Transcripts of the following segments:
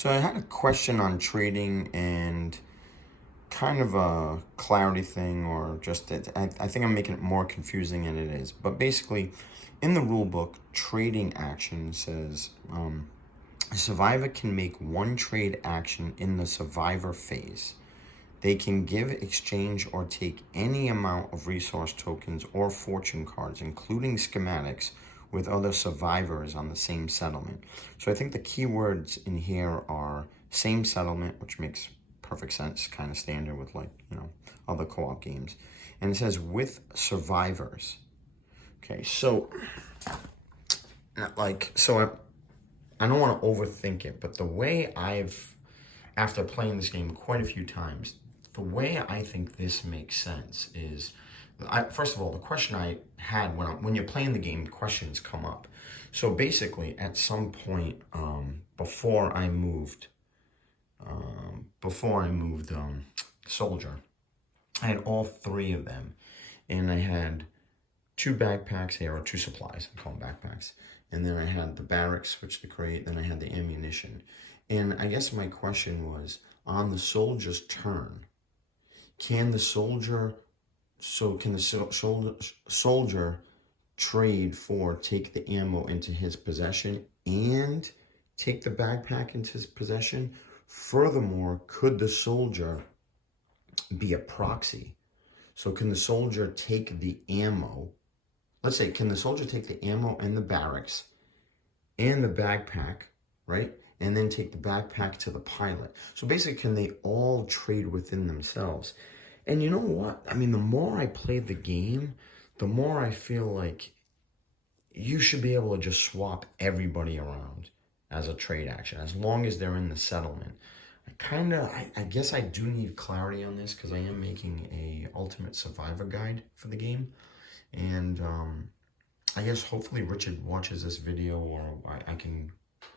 So I had a question on trading and kind of a clarity thing, or just I think I'm making it more confusing than it is. But basically, in the rule book, trading action says a survivor can make one trade action in the survivor phase. They can give, exchange, or take any amount of resource tokens or fortune cards, including schematics, with other survivors on the same settlement. So I think the keywords in here are same settlement, which makes perfect sense, kind of standard with other co-op games. And it says with survivors. Okay, so I don't want to overthink it, but the way after playing this game quite a few times, the way I think this makes sense is, first of all, the question I had when you're playing the game, questions come up. So basically, at some point before I moved Soldier, I had all three of them, and I had two backpacks here, or two supplies, I call them backpacks. And then I had the barracks, which to create, then I had the ammunition. And I guess my question was, on the soldier's turn, can the soldier trade for take the ammo into his possession and take the backpack into his possession? Furthermore, could the soldier be a proxy? So can the soldier take the ammo? Let's say, can the soldier take the ammo and the barracks and the backpack, right? And then take the backpack to the pilot. So basically, can they all trade within themselves? And you know what? I mean, the more I play the game, the more I feel like you should be able to just swap everybody around as a trade action, as long as they're in the settlement. I guess I do need clarity on this, because I am making a Ultimate Survivor guide for the game. And I guess hopefully Richard watches this video, or I can,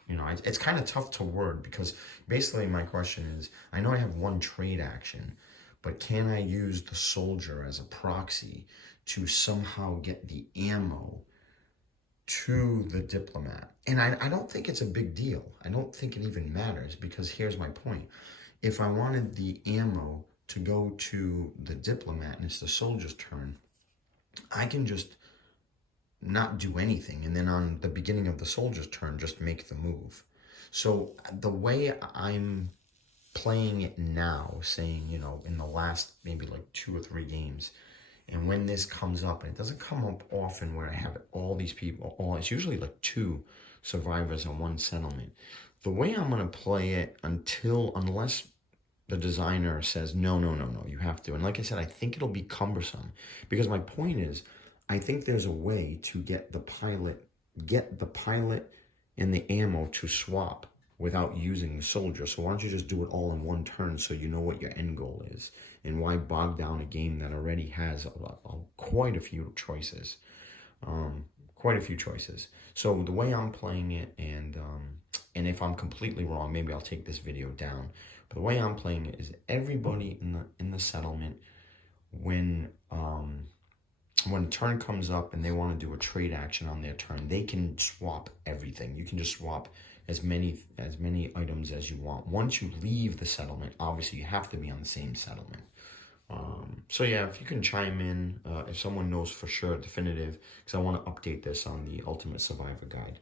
it's kind of tough to word, because basically my question is, I know I have one trade action, but can I use the soldier as a proxy to somehow get the ammo to the diplomat? And I don't think it's a big deal. I don't think it even matters, because here's my point. If I wanted the ammo to go to the diplomat and it's the soldier's turn, I can just not do anything, and then on the beginning of the soldier's turn, just make the move. So the way I'm playing it now, saying, in the last maybe like 2 or 3 games, and when this comes up, and it doesn't come up often where I have all these people, it's usually like 2 survivors on one settlement. The way I'm going to play it unless the designer says, no, you have to. And like I said, I think it'll be cumbersome, because my point is, I think there's a way to get the pilot and the ammo to swap without using the soldier. So why don't you just do it all in one turn, so you know what your end goal is, and why bog down a game that already has quite a few choices. So the way I'm playing it, and if I'm completely wrong, maybe I'll take this video down. But the way I'm playing it is, everybody in the settlement, when a turn comes up and they want to do a trade action on their turn, they can swap everything. You can just swap as many items as you want. Once you leave the settlement, obviously you have to be on the same settlement. So yeah, if you can chime in, if someone knows for sure, definitive, because I want to update this on the Ultimate Survivor guide,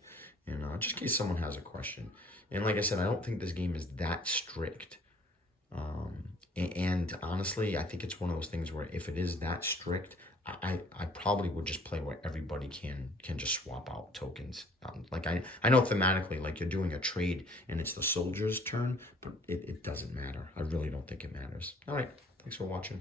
and just in case someone has a question. And like I said, I don't think this game is that strict. And honestly, I think it's one of those things where if it is that strict, I probably would just play where everybody can just swap out tokens. I know thematically, like, you're doing a trade and it's the soldier's turn, but it doesn't matter. I really don't think it matters. All right, thanks for watching.